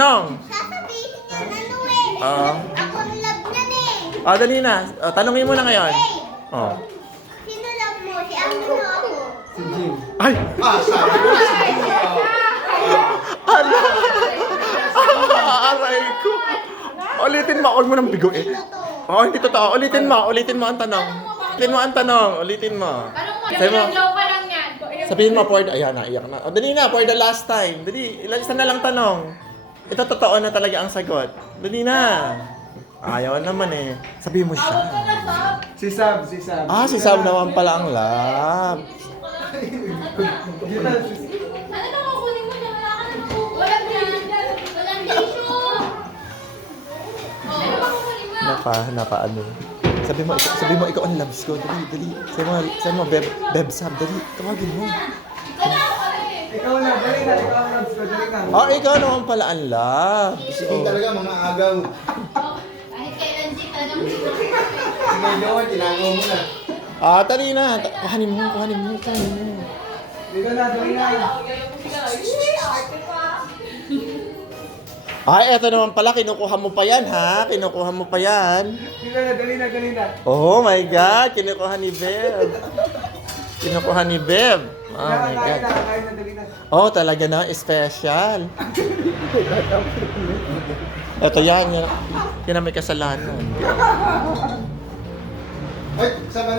tanong. Sasabihin niya na ano eh. Oo. Ako ang love niyan eh. Dali na. Tanongin mo na ngayon. Oh. Sino love mo? Si Angelo o ako? Si Jim. Ay! Sabi mo si Jim. Aray ko. Ulitin mo. Huwag mo nang bigo eh. Sino to? Oo, hindi totoo. Ulitin mo ang tanong. Ulitin mo. Sabi mo. Joke lang yan. Sabihin mo, ayan, naiyak na. Dali na, for the last time. Dali, isa na lang tanong. Ito, totoo na talaga ang sagot. Dali na. Ayaw naman eh. Sabihin mo siya. Si Sab. Si Sam naman pala ang love. Ano ba kukunin mo niya? Wala ka naman kukunin. Walang tissue. Ano ba kukunin mo? Napaano. Sabi mo, ikaw ang loves ko. Dali. Sabi mo, Beb Sam, dali. Tawagin mo. Ikaw na, dali na. Ikaw ang loves ko, dali na. Ikaw naman pala ang love. Sige talaga, mga agaw. Kahit kailan di talagang Sige, Jowa, tinago mo na. Dali na. Kuhanin mo. Dito na, dali na. Eto naman pala. Kinukuha mo pa yan, ha? Kinukuha mo pa yan. Dito na, dali na. Oh my God. Kinukuha ni Beb. Oh my God. Kain na, dali na. Oh, talaga na. Special. Ito yan. Yan ang may kasalanan. Ay, saan